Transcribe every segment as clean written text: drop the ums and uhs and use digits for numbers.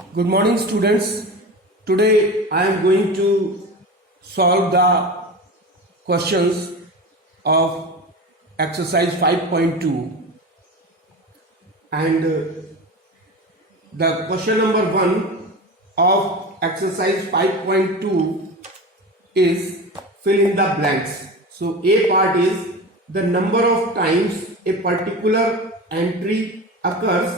Good morning, students. Today I am going to solve the questions of exercise 5.2, and the question number 1 of exercise 5.2 is fill in the blanks. So A part is the number of times a particular entry occurs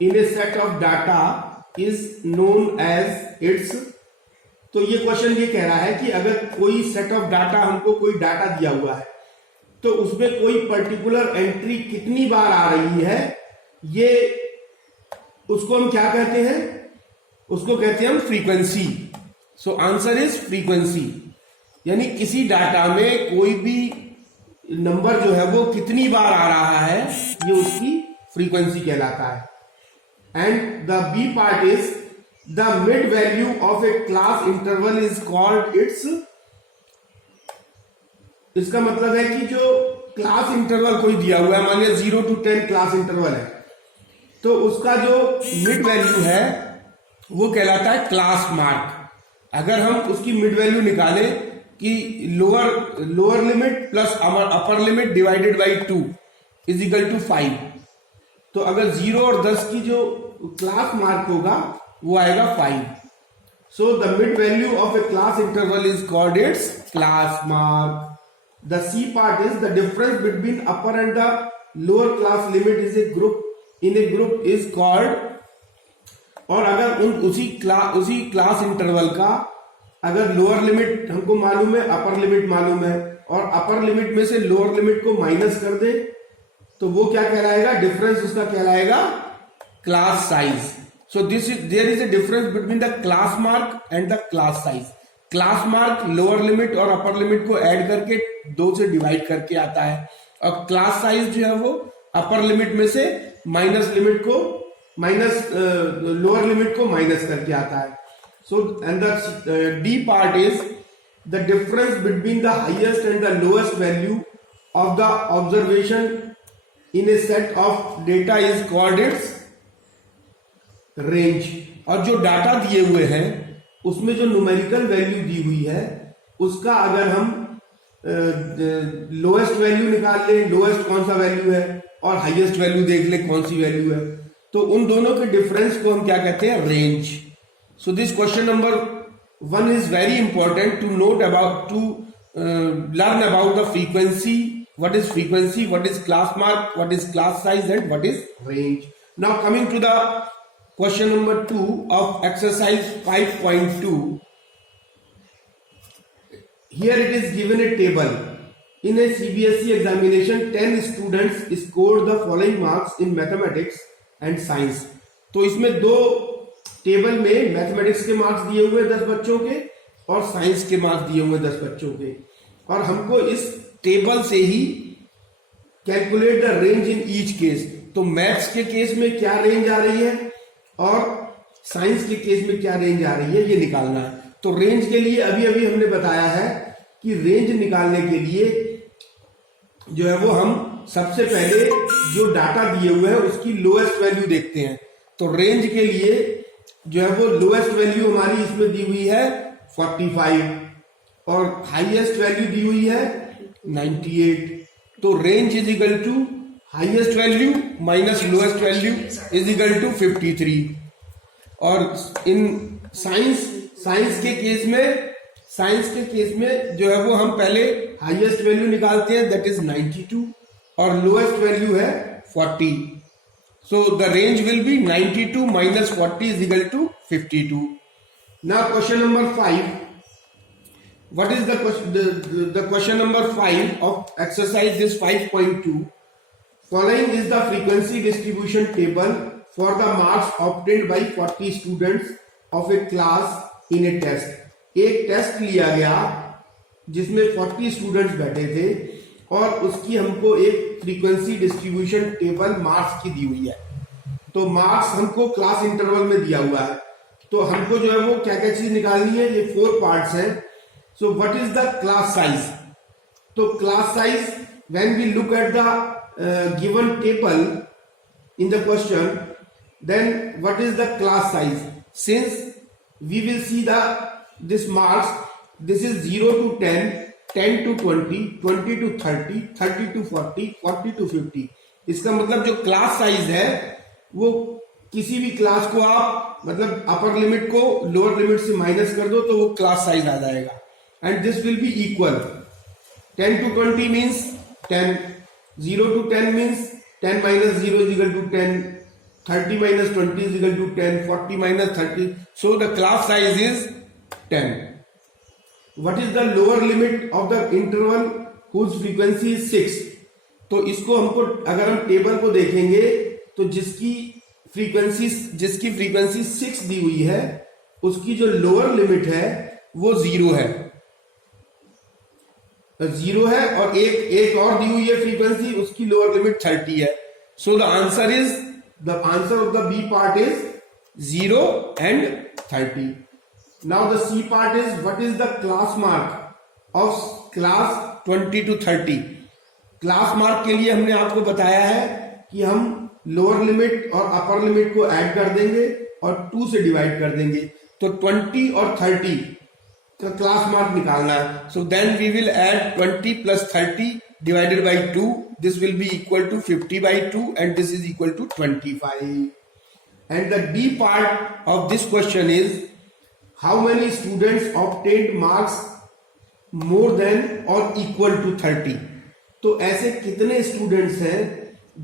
in a set of data is known as its. तो ये question ये कह रहा है कि अगर कोई set of data, हमको कोई डाटा दिया हुआ है तो उसमें कोई पर्टिकुलर एंट्री कितनी बार आ रही है, ये उसको हम क्या कहते हैं? उसको कहते हैं हम frequency. So answer is frequency. यानी किसी डाटा में कोई भी नंबर जो है वो कितनी बार आ रहा है, ये उसकी फ्रीक्वेंसी कहलाता है. And the B part is the mid value of a class interval is called its. इसका मतलब है कि जो क्लास इंटरवल कोई दिया हुआ है, मान लिया 0 to 10 क्लास इंटरवल है, तो उसका जो मिड वैल्यू है वो कहलाता है क्लास मार्क. अगर हम उसकी मिड वैल्यू निकालें कि lower limit plus upper limit divided by 2 is equal to 5, तो अगर 0 और 10 की जो क्लास मार्क होगा वो आएगा 5. So the mid value of a class interval is called its class mark. The C part is the difference between upper and the lower class limit is a group in a group is called. और अगर उसी class interval का अगर lower limit हमको मालूम है, upper limit मालूम है, और अपर लिमिट में से लोअर लिमिट को माइनस कर दे तो वो क्या कहलाएगा? डिफरेंस उसका कहलाएगा class size. So there is a difference between the class mark and the class size. Class mark lower limit और अपर लिमिट को ऐड करके 2 से डिवाइड करके आता है, और क्लास साइज जो है वो अपर लिमिट में से लोअर लिमिट को माइनस करके आता है. So and the D part is the difference between the highest and the lowest value of the observation in A set of data is called it's range. और जो data दिए हुए हैं उसमें जो न्यूमेरिकल वैल्यू दी हुई है उसका अगर हम लोएस्ट वैल्यू निकाल लें, लोएस्ट कौन सा वैल्यू है, और हाईएस्ट वैल्यू देख लें कौन सी वैल्यू है, तो उन दोनों के डिफरेंस को हम क्या कहते हैं? Range. So this question number 1 is very important to note about, to learn about the frequency. What is frequency, what is class mark, what is class size, and what is range. Now coming to the question number 2 of exercise 5.2. Here it is given a table. In a CBSE examination, 10 students scored the following marks in mathematics and science. तो इसमें दो table में mathematics के marks दिए हुए 10 बच्चों के और साइंस के मार्क्स दिए हुए 10 बच्चों के, और हमको इस टेबल से ही calculate the range in each case. तो मैथ्स के केस में क्या रेंज आ रही है और साइंस के केस में क्या रेंज आ रही है, ये निकालना है. तो रेंज के लिए अभी हमने बताया है कि रेंज निकालने के लिए जो है वो हम सबसे पहले जो डाटा दिए हुए हैं उसकी लोएस्ट वैल्यू देखते हैं. तो रेंज के लिए जो है वो लोएस्ट वैल्यू हमारी इसमें दी हुई है 45 और हाईएस्ट वैल्यू दी हुई है 98. तो range is equal to highest value minus lowest value is equal to 53. और इन साइंस के केस में जो है वो हम पहले हाईएस्ट वैल्यू निकालते हैं, दैट इज 92, और लोएस्ट वैल्यू है 40. So the range will be 92 minus 40 is equal to 52. Now question number 5. What is the question number 5 of exercise is 5.2. Following is the frequency distribution table for the marks obtained by 40 students of a class in a test. एक test लिया गया जिसमें 40 students बैठे थे और उसकी हमको एक फ्रीक्वेंसी डिस्ट्रीब्यूशन टेबल मार्क्स की दी हुई है. तो मार्क्स हमको क्लास इंटरवल में दिया हुआ है, तो हमको जो है वो क्या क्या चीज निकालनी है. ये 4 पार्ट्स हैं. So what is the class size? So class size, when we look at the given table in the question, then what is the class size? Since we will see this marks, this is 0 to 10, 10 to 20, 20 to 30, 30 to 40, 40 to 50. इसका मतलब जो class size है वो किसी भी class को आप मतलब अपर लिमिट को लोअर लिमिट से माइनस कर दो तो वो क्लास साइज आ जाएगा. And this will be equal. 10 to 20 means 10, 0 to 10 means 10 minus 0 is equal to 10, 30 minus 20 is equal to 10, 40 minus 30. So the class size is 10. What is the lower limit of the interval whose frequency is 6? तो इसको हमको अगर हम table को देखेंगे तो जिसकी frequency 6 दी हुई है उसकी जो लोअर लिमिट है वो 0 है. 0 है और एक और दी हुई है फ्रीक्वेंसी, उसकी लोअर लिमिट 30 है. So the answer of the B part is 0 and 30. Now the C part is what is the class mark of class 20 to 30. Class mark के लिए हमने आपको बताया है कि हम लोअर लिमिट और अपर लिमिट को ऐड कर देंगे और 2 से डिवाइड कर देंगे. तो 20 और 30 का क्लास मार्क निकालना है. So then we will add 20 plus 30 divided by 2. This will be equal to 50 by 2 and this is equal to 25. And the D part of this question is how many students obtained marks more than और equal to 30. तो ऐसे कितने students हैं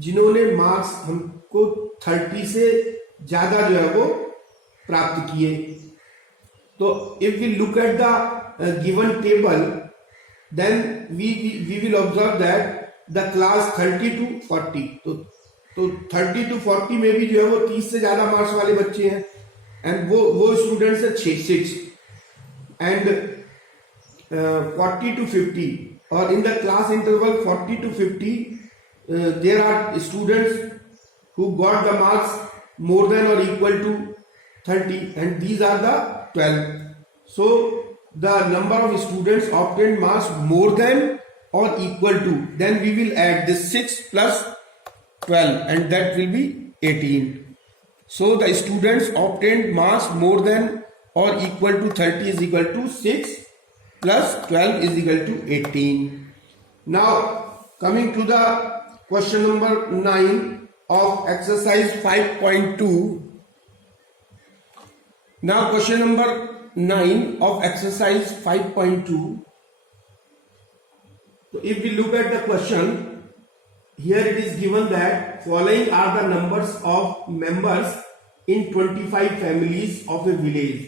जिन्होंने marks हमको 30 से ज्यादा जो है वो प्राप्त किए. तो if we look at the given table then we will observe that the class 30 to 40. तो 30 to 40 में भी जो है वो 30 से ज्यादा मार्क्स वाले बच्चे हैं एंड वो स्टूडेंट्स है 6 एंड 40 to 50. और in the class interval 40 to 50 there are students who got the marks more than or equal to 30 and these are the 12. So the number of students obtained marks more than or equal to, then we will add this 6 plus 12 and that will be 18. So the students obtained marks more than or equal to 30 is equal to 6 plus 12 is equal to 18. Now coming to the question number 9 of exercise 5.2. Now question number 9 of exercise 5.2. So if we look at the question, here it is given that following are the numbers of members in 25 families of a village.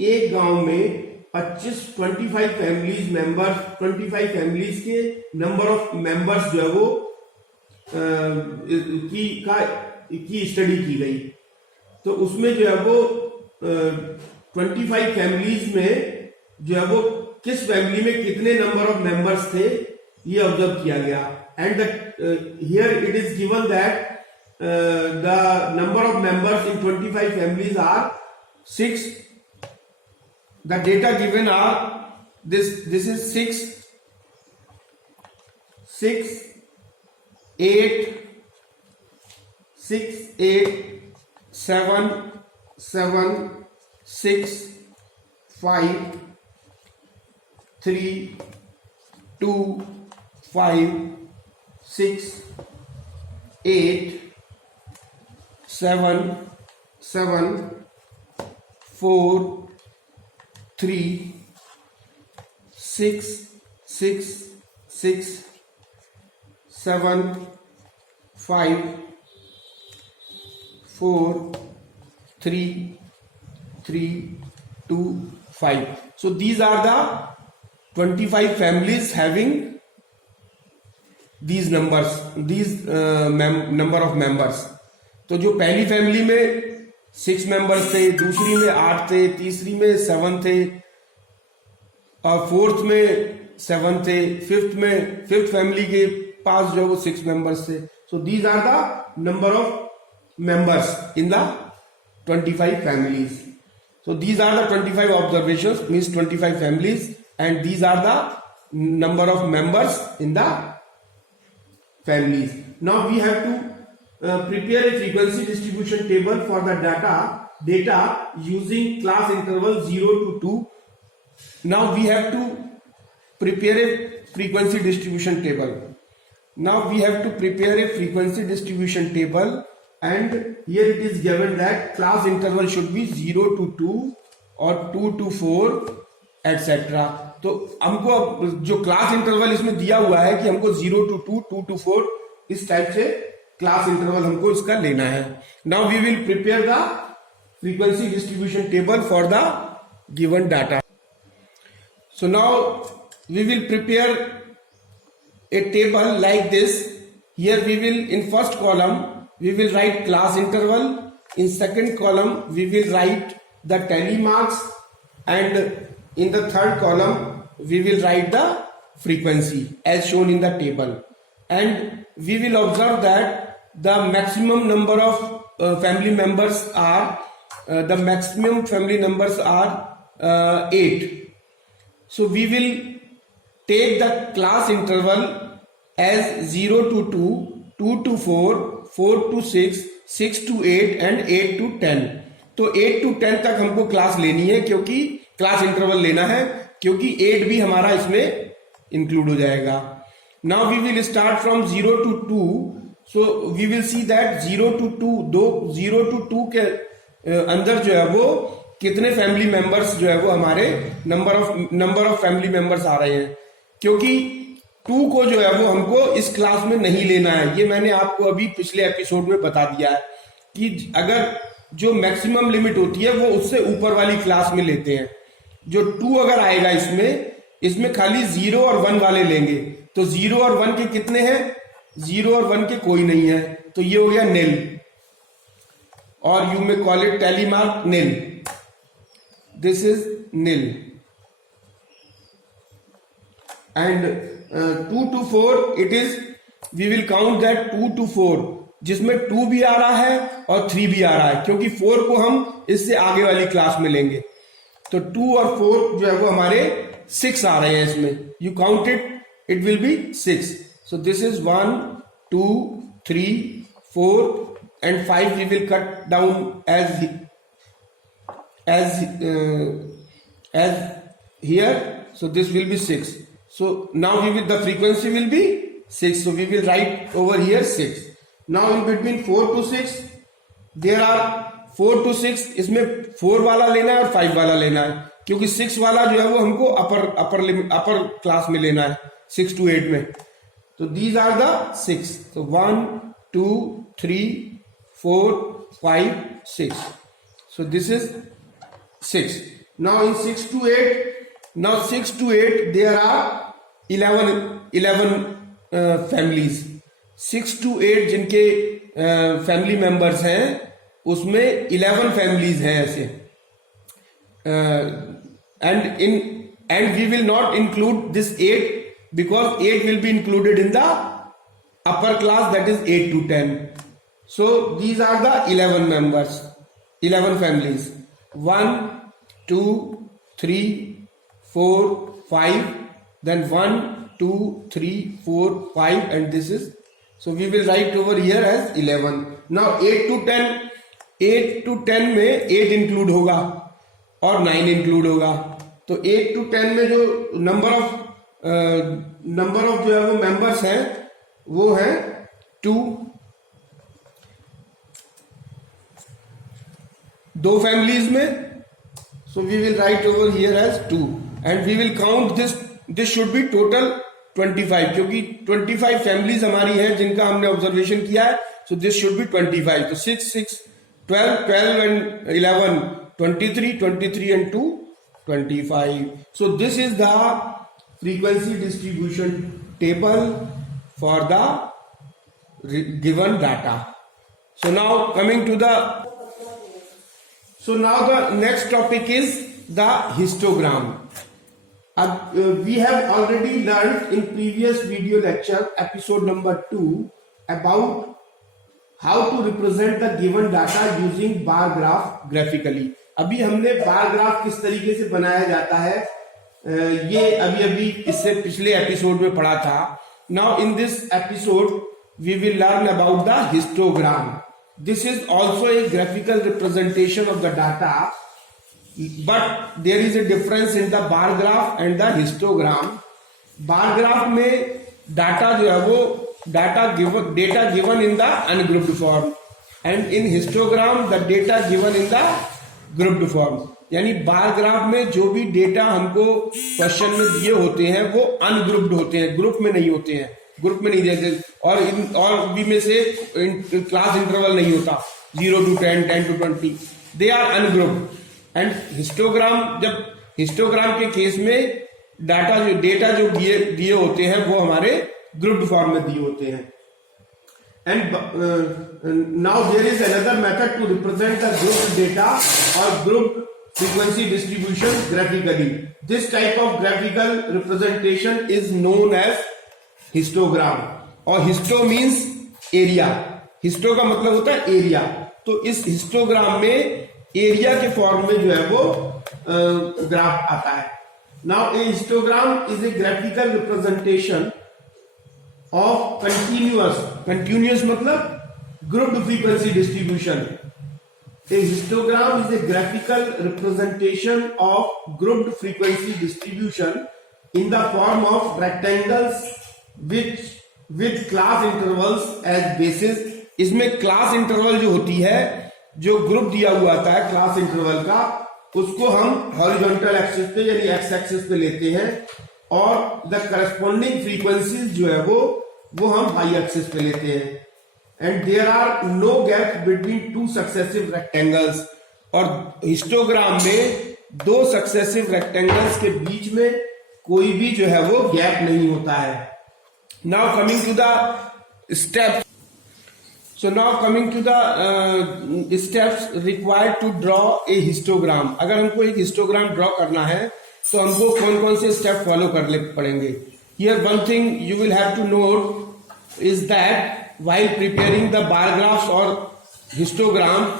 एक गांव में 25 families members 25 families के number of members जो है वो की study की गई. तो उसमें जो है वो 25 फैमिलीज में जो है वो किस फैमिली में कितने नंबर ऑफ मेंबर्स थे ये ऑब्जर्व किया गया. And here it is given that the number of members in 25 families are 6. The data given are this is 6, 8, 7, 6, 5, 3, 2, 5, 6, 8, 7, 4, 3, 6, 7, 5, 4, 3, 2, 5. So these are the 25 families having these numbers, these number of members. तो जो पहली family में 6 members थे, दूसरी में 8 थे, तीसरी में 7 थे, और फोर्थ में 7 थे, फिफ्थ फैमिली के पास जो है वो 6 मेंबर्स थे. So these are the number of members in the 25 families. So these are the 25 observations, means 25 families, and these are the number of members in the families. Now we have to prepare a frequency distribution table for the data using class interval 0 to 2. Now we have to prepare a frequency distribution table. And here it is given that class interval should be 0 to 2 or 2 to 4 etc. तो हमको जो class interval इसमें दिया हुआ है कि हमको 0 to 2, 2 to 4 इस टाइप से क्लास इंटरवल हमको इसका लेना है. Now we will prepare the frequency distribution table for the given data. So now we will prepare a table like this. Here we will, in first column we will write class interval, in second column we will write the tally marks, and in the third column we will write the frequency as shown in the table. And we will observe that the maximum number of family members are 8. So we will take the class interval as 0 to 2, 2 to 4, 4 to 6, 6 to 8 and 8 to 10. तो 8 to 10 तक हमको class लेनी है, क्योंकि class interval लेना है, क्योंकि 8 भी हमारा इसमें इंक्लूड हो जाएगा. Now we will start from 0 to 2. So we will see that 0 to 2 के अंदर जो है वो कितने फैमिली मेंबर्स जो है वो हमारे नंबर ऑफ फैमिली मेंबर्स आ रहे हैं, क्योंकि 2 को जो है वो हमको इस क्लास में नहीं लेना है. ये मैंने आपको अभी पिछले एपिसोड में बता दिया है कि अगर जो मैक्सिमम लिमिट होती है वो उससे ऊपर वाली क्लास में लेते हैं. जो 2 अगर आएगा इसमें खाली 0 और 1 वाले लेंगे. तो 0 और 1 के कितने हैं? 0 और 1 के कोई नहीं है, तो ये हो गया nil, और you may call it tally mark nil. This is nil. And 2 to 4 it is, we will count that 2 to 4 जिसमें 2 भी आ रहा है और 3 भी आ रहा है, क्योंकि 4 को हम इससे आगे वाली क्लास में लेंगे. तो 2 और 4 जो है वो हमारे 6 आ रहे हैं इसमें. You count it will be 6. So this is 1, 2, 3, 4 and 5 we will cut down as here. So this will be 6. So now the frequency will be 6. So we will write over here 6. Now in between 4 to 6 there are 4 to 6, इसमें 4 वाला लेना है और 5 वाला लेना है, क्योंकि 6 वाला जो है वो हमको अपर क्लास में लेना है 6 to 8 में. तो these are the 6. So 1, 2, 3, 4, 5, 6. So this is 6. Now in 6 to 8 there are 11 families. 6 to 8 जिनके फैमिली मेंबर्स हैं उसमें 11 फैमिलीज हैं ऐसे. and we will not include this 8 because 8 will be included in the upper class, that is 8 to 10. So these are the 11 members, 11 families. 1, 2, 3, 4, 5, then 1, 2, 3, 4, 5, and this is, so we will write over here as 11. Now 8 to 10 में 8 include होगा और 9 include होगा. तो 8 to 10 में जो number of जो है वो मेंबर्स हैं वो है 2. 2 फैमिलीज में, so we will write over here as 2 and we will count this should be total 25, क्योंकि 25 फैमिलीज हमारी हैं जिनका हमने ऑब्जर्वेशन किया है. so this should be 25. तो 6, 6, 12 and 11, 23 and 2, 25. so this is the frequency distribution table for the given data. So now the next topic is the histogram. We have already learned in previous video lecture episode number 2 about how to represent the given data using bar graph graphically. अभी हमने bar graph किस तरीके से बनाया जाता है ये अभी इससे पिछले एपिसोड में पढ़ा था. Now in this episode we will learn about the histogram. This is also a graphical representation of the data, but there is a difference in the bar graph and the histogram. Bar graph में data जो है वो data given in the ungrouped form, and in histogram the data given in the grouped form. यानी bar graph में जो भी data हमको question में दिए होते हैं वो अनग्रुप्ड होते हैं, ग्रुप में नहीं होते हैं, ग्रुप में नहीं देते, और बी में से क्लास इंटरवल नहीं होता 0 to 10, 10 to 20, they are ungrouped. And histogram, जब हिस्टोग्राम के केस में डेटा जो दिए होते हैं वो हमारे ग्रुप्ड फॉर्म में दिए होते हैं. And now there is another method to represent the grouped data or grouped frequency distribution graphically. This type of graphical representation is known as histogram. और histo means area. histo का मतलब होता है area. तो इस हिस्टोग्राम में area के form में जो है वो ग्राफ आता है. Now a histogram is a graphical representation of continuous मतलब grouped frequency distribution. A histogram is a graphical representation of grouped frequency distribution in the form of rectangles with class intervals as basis. इसमें class interval जो होती है, जो group दिया हुआ आता है क्लास इंटरवल का, उसको हम हॉरिजॉन्टल एक्सिस पे यानी एक्स एक्सिस पे लेते हैं, और द करस्पॉन्डिंग फ्रीक्वेंसीज जो है वो हम वाई एक्सिस पे लेते हैं. And there are no gap between two successive rectangles. और हिस्टोग्राम में दो सक्सेसिव रेक्टेंगल्स के बीच में कोई भी जो है वो गैप नहीं होता है. Now coming to the steps. So now coming to the steps required to draw a histogram. अगर हमको एक हिस्टोग्राम ड्रॉ करना है तो हमको कौन कौन से स्टेप फॉलो करने पड़ेंगे. Here one thing you will have to note is that while preparing the bar graphs or histogram,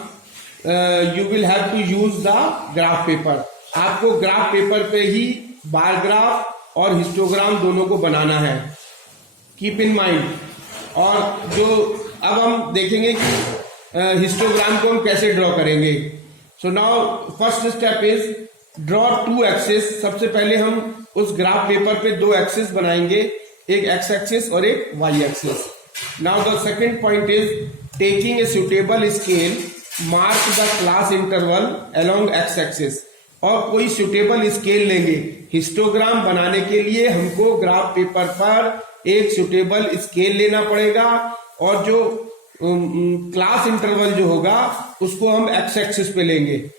you will have to use the graph paper. आपको ग्राफ पेपर पे ही बार ग्राफ और histogram दोनों को बनाना है. Keep in mind. और जो अब हम देखेंगे कि हिस्टोग्राम को हम कैसे ड्रॉ करेंगे. So now first step is draw two axis. सबसे पहले हम उस ग्राफ पेपर पे दो एक्सिस बनाएंगे, एक एक्स एक्सिस और एक Y axis. Now the second point is taking a suitable scale, mark the class interval along X axis. और कोई सुटेबल स्केल लेंगे. हिस्टोग्राम बनाने के लिए हमको ग्राफ पेपर पर एक सुटेबल स्केल लेना पड़ेगा, और जो क्लास इंटरवल जो होगा उसको हम एक्स एक्सिस पे लेंगे.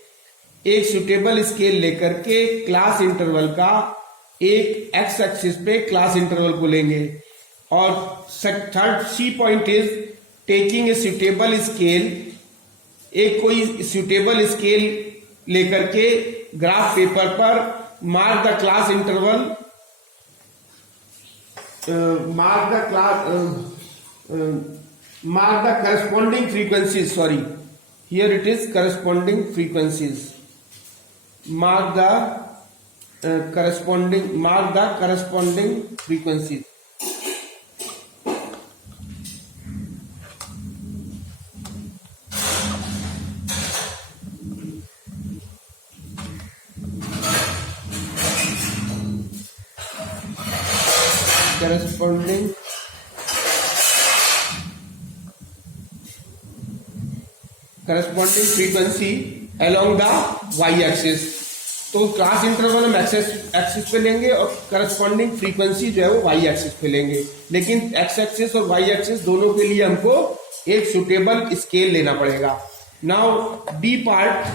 एक सुटेबल स्केल लेकर के क्लास इंटरवल का एक एक्स एक्सिस पे क्लास इंटरवल को लेंगे. और third C point is taking a suitable scale. एक कोई सुटेबल स्केल लेकर के ग्राफ पेपर पर mark the class interval, mark the corresponding frequencies. Sorry, here it is corresponding frequencies. Mark the corresponding frequencies. corresponding frequency along the y axis. तो class interval हम axis पे लेंगे और करस्पॉन्डिंग फ्रीक्वेंसी जो है वो Y axis पे लेंगे. लेकिन एक्स एक्सिस और वाई एक्सिस दोनों के लिए हमको एक सुटेबल स्केल लेना पड़ेगा. Now D part,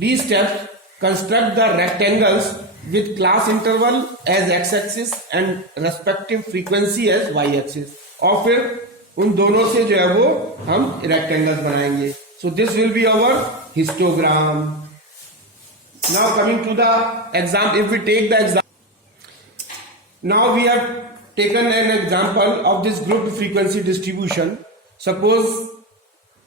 D steps, construct the rectangles with class interval as X axis and respective frequency as Y axis. और फिर उन दोनों से जो है वो हम रेक्टेंगल्स बनाएंगे. So this will be our histogram. Now coming to the exam, if we take the exam, now we have taken an example of this grouped frequency distribution. Suppose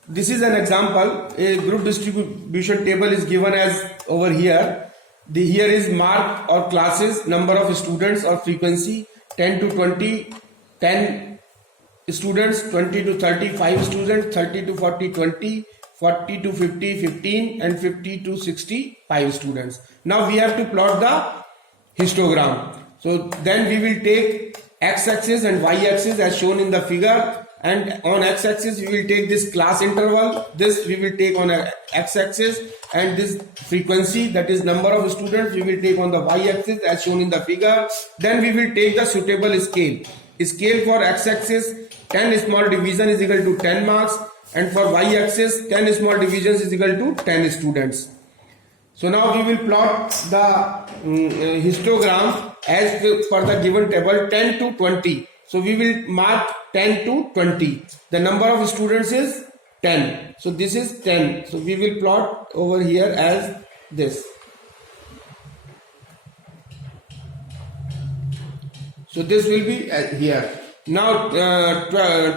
this is an example. A group distribution table is given as over here. Here is mark or classes, number of students or frequency 10 to 20, 10 students, 20 to 35 students, 30 to 40 20, 40 to 50 15, and 50 to 65 students. Now we have to plot the histogram. So then we will take x-axis and y-axis as shown in the figure, and on x-axis we will take this class interval, this we will take on a x-axis, and this frequency, that is number of students, we will take on the y-axis as shown in the figure. Then we will take the suitable scale. Scale for x-axis, 10 small division is equal to 10 marks, and for y-axis 10 small divisions is equal to 10 students. So now we will plot the histogram as per the given table 10 to 20. So we will mark 10 to 20. The number of students is 10. So this is 10. So we will plot over here as this. So this will be here. Now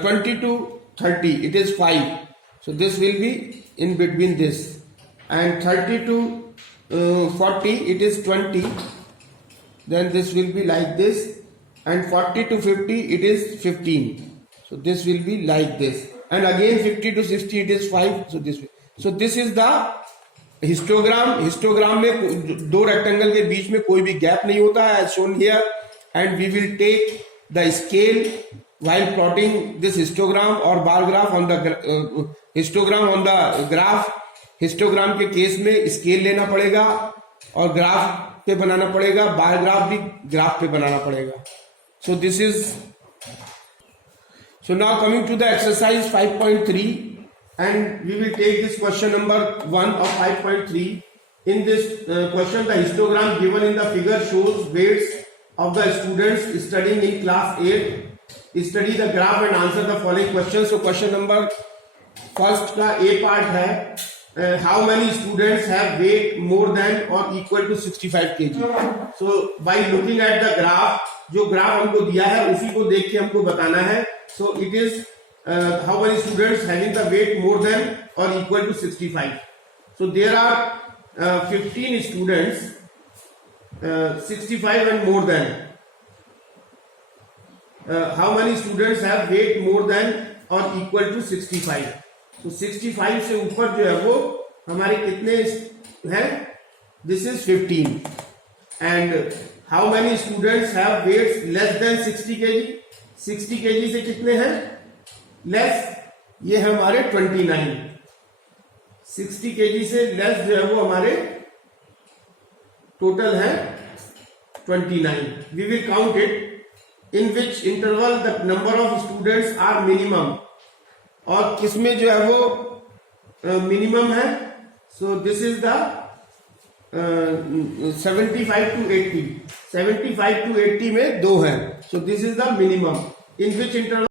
20 to 30, it is 5. So this will be in between this. And 30 to 40, it is 20. Then this will be like this. And 40 to 50, it is 15. So this will be like this. And again 50 to 60, it is 5. So this way. So this is the histogram. Histogram में दो rectangle के बीच में कोई भी gap नहीं होता है, as shown here. And we will take the scale while plotting this histogram or bar graph on the histogram on the graph. Histogram के केस में स्केल लेना पड़ेगा और ग्राफ पे बनाना पड़ेगा, बार ग्राफ भी ग्राफ पे बनाना पड़ेगा. So this is, so now coming to the exercise 5.3 and we will take this question number 1 of 5.3. In this question the histogram given in the figure shows weights of the students studying in class 8. Study the graph and answer the following question. So question number first का A part है, how many students have weight more than or equal to 65 kg. So by looking at the graph, जो graph हमको दिया है उसी को देख के हमको बताना है. So it is how many students having the weight more than or equal to 65. So there are 15 students 65 and more than. How many students have weight more than or equal to 65? तो 65 से ऊपर जो है वो हमारे कितने हैं? This is 15. And how many students have weights less than 60 kg? 60 kg से कितने हैं लेस? ये है हमारे 29. 60 kg से लेस जो है वो हमारे टोटल है 29. We will count it in which interval the number of students are minimum. और किसमें जो है वो मिनिमम है? So this is the 75 to 80. 75 to 80 में 2 है. So this is the minimum. In which interval